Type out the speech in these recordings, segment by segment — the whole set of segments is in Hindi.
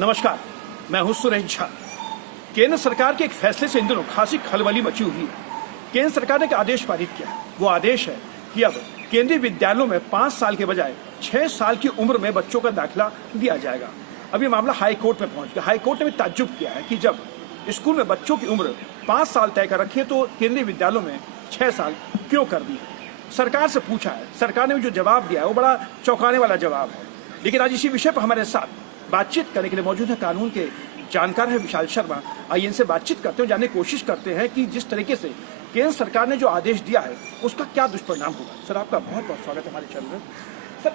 नमस्कार, मैं हूं सुरेश झा। केंद्र सरकार के एक फैसले से इन दिनों खासी खलबली मची हुई है। केंद्र सरकार ने एक आदेश पारित किया है। वो आदेश है कि अब केंद्रीय विद्यालयों में 5 साल के बजाय 6 साल की उम्र में बच्चों का दाखिला दिया जाएगा। अब ये मामला हाई कोर्ट में पहुंच गया। हाई कोर्ट ने भी ताज्जुब किया है कि जब स्कूल में बच्चों की उम्र 5 साल तय कर रखी है तो केंद्रीय विद्यालयों में 6 साल क्यों कर दी है। सरकार से पूछा है, सरकार ने भी जो जवाब दिया है वो बड़ा चौंकाने वाला जवाब है। लेकिन आज इसी विषय पर हमारे साथ बातचीत करने के लिए मौजूद है कानून के जानकार है विशाल शर्मा। आइए इनसे बातचीत करते हैं, जानने की कोशिश करते हैं कि जिस तरीके से केंद्र सरकार ने जो आदेश दिया है उसका क्या दुष्परिणाम होगा। सर, आपका बहुत बहुत स्वागत है हमारे चैनल में। सर,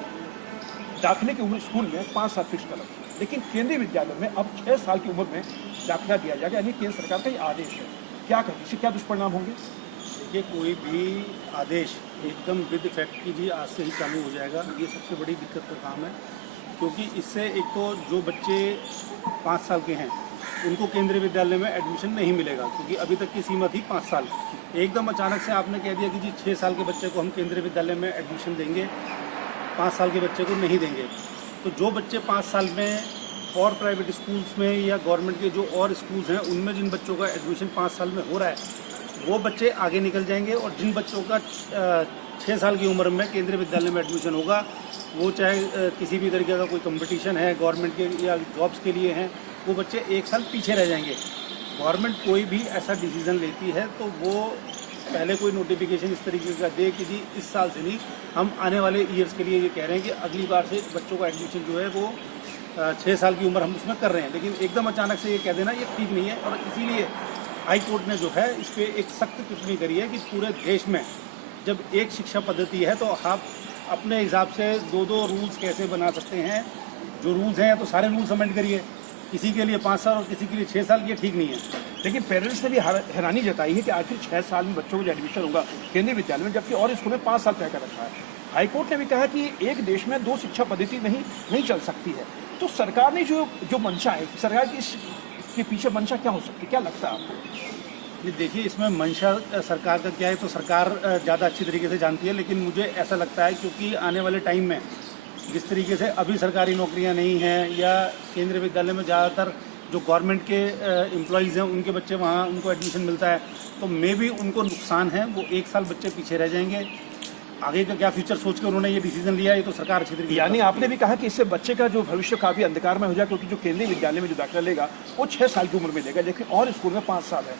दाखिले की उम्र स्कूल में 5 साल फिक्स कर रखी है, लेकिन केंद्रीय विद्यालयों में अब 6 साल की उम्र में दाखिला दिया जाएगा, यानी केंद्र सरकार का ये आदेश है। क्या कहें, इससे क्या दुष्परिणाम होंगे? देखिए, कोई भी आदेश एकदम विद इफेक्ट कीजिए आज से ही चालू हो जाएगा, ये सबसे बड़ी दिक्कत का काम है। क्योंकि इससे एक तो जो बच्चे 5 साल के हैं उनको केंद्रीय विद्यालय में एडमिशन नहीं मिलेगा, क्योंकि अभी तक की सीमा थी 5 साल। एकदम अचानक से आपने कह दिया कि जी 6 साल के बच्चे को हम केंद्रीय विद्यालय में एडमिशन देंगे, 5 साल के बच्चे को नहीं देंगे। तो जो बच्चे 5 साल में और प्राइवेट स्कूल्स में या गवर्नमेंट के जो और स्कूल्स हैं उनमें जिन बच्चों का एडमिशन 5 साल में हो रहा है वो बच्चे आगे निकल जाएंगे, और जिन बच्चों का 6 साल की उम्र में केंद्रीय विद्यालय में एडमिशन होगा, वो चाहे किसी भी तरीके का कोई कंपटीशन है गवर्नमेंट के या जॉब्स के लिए हैं, वो बच्चे 1 साल पीछे रह जाएंगे। गवर्नमेंट कोई भी ऐसा डिसीजन लेती है तो वो पहले कोई नोटिफिकेशन इस तरीके का दे कि जी इस साल से नहीं, हम आने वाले ईयर्स के लिए ये कह रहे हैं कि अगली बार से बच्चों का एडमिशन जो है वो 6 साल की उम्र हम उसमें कर रहे हैं। लेकिन एकदम अचानक से ये कह देना ये ठीक नहीं है, और इसीलिए हाई कोर्ट ने जो है इस पर एक सख्त टिप्पणी करी है कि पूरे देश में जब एक शिक्षा पद्धति है तो आप अपने हिसाब से 2-2 रूल्स कैसे बना सकते हैं। जो रूल्स हैं तो सारे रूल्स अमेंड करिए, किसी के लिए 5 साल और किसी के लिए 6 साल, ये ठीक नहीं है। लेकिन पेरेंट्स ने भी हैरानी जताई है कि आखिर 6 साल में बच्चों को जो एडमिशन होगा केंद्रीय विद्यालय में, जबकि और स्कूल में 5 साल तय कर रखा है। हाईकोर्ट ने भी कहा कि एक देश में 2 शिक्षा पद्धति नहीं चल सकती है। तो सरकार ने जो मंशा है, सरकार की इसके पीछे मंशा क्या हो सकती है, क्या लगता है आपको? ये देखिए, इसमें मंशा सरकार का क्या है तो सरकार ज़्यादा अच्छी तरीके से जानती है, लेकिन मुझे ऐसा लगता है क्योंकि आने वाले टाइम में जिस तरीके से अभी सरकारी नौकरियां नहीं हैं या केंद्रीय विद्यालय में ज़्यादातर जो गवर्नमेंट के एम्प्लॉयज़ हैं उनके बच्चे वहाँ उनको एडमिशन मिलता है, तो मे भी उनको नुकसान है, वो 1 साल बच्चे पीछे रह जाएंगे। आगे का क्या फ्यूचर सोच के उन्होंने ये डिसीजन लिया, ये तो सरकार अच्छी तरीके। यानी आपने भी कहा कि इससे बच्चे का जो भविष्य काफी अंधकार में हो जाए, क्योंकि जो केंद्रीय विद्यालय में जो दाखिला लेगा वो 6 साल की उम्र में लेगा, लेकिन और स्कूल में 5 साल है।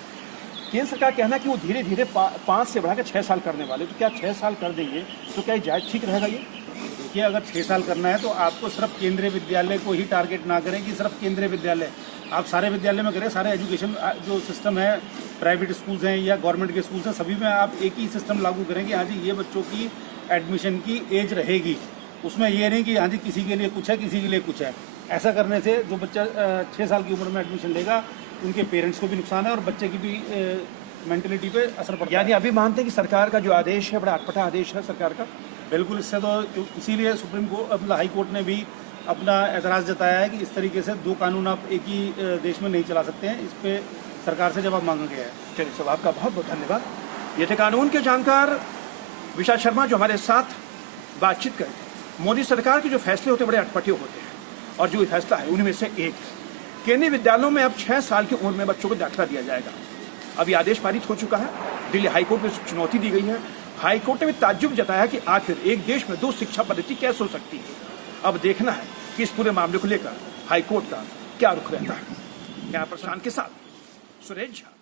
केंद्र सरकार कहना कि वो धीरे धीरे 5 से बढ़ाकर 6 साल करने वाले, तो क्या 6 साल कर देंगे तो क्या जायज ठीक रहेगा ये? देखिए, अगर 6 साल करना है तो आपको सिर्फ केंद्रीय विद्यालय को ही टारगेट ना करें कि सिर्फ केंद्रीय विद्यालय, आप सारे विद्यालय में करें। सारे एजुकेशन जो सिस्टम है, प्राइवेट स्कूल्स हैं या गवर्नमेंट के स्कूल्स हैं, सभी में आप एक ही सिस्टम लागू करें कि हाँ जी ये बच्चों की एडमिशन की एज रहेगी। उसमें ये नहीं कि हाँ जी किसी के लिए कुछ है किसी के लिए कुछ है। ऐसा करने से जो बच्चा 6 साल की उम्र में एडमिशन लेगा उनके पेरेंट्स को भी नुकसान है और बच्चे की भी मेंटलिटी पे असर पड़ता है। यानी अभी मानते हैं कि सरकार का जो आदेश है बड़ा अटपटा आदेश है सरकार का। बिल्कुल, इससे तो इसीलिए सुप्रीम कोर्ट अपना हाई कोर्ट ने भी अपना एतराज़ जताया है कि इस तरीके से 2 कानून आप एक ही देश में नहीं चला सकते हैं। इस पर सरकार से जवाब मांगा गया है। चलिए साहब, आपका बहुत बहुत धन्यवाद। ये थे कानून के जानकार विशाल शर्मा जो हमारे साथ बातचीत करते हैं। मोदी सरकार के जो फैसले होते हैं बड़े अटपटे होते हैं, और जो फैसला है उनमें से एक है केंद्रीय विद्यालयों में अब 6 साल की उम्र में बच्चों को दाखिला दिया जाएगा। अभी आदेश पारित हो चुका है, दिल्ली हाईकोर्ट में चुनौती दी गई है। हाईकोर्ट ने भी ताज्जुब जताया कि आखिर एक देश में 2 शिक्षा पद्धति कैसे हो सकती है। अब देखना है कि इस पूरे मामले को लेकर हाईकोर्ट का क्या रुख रहता है। यहाँ प्रशांत के साथ सुरेश झा।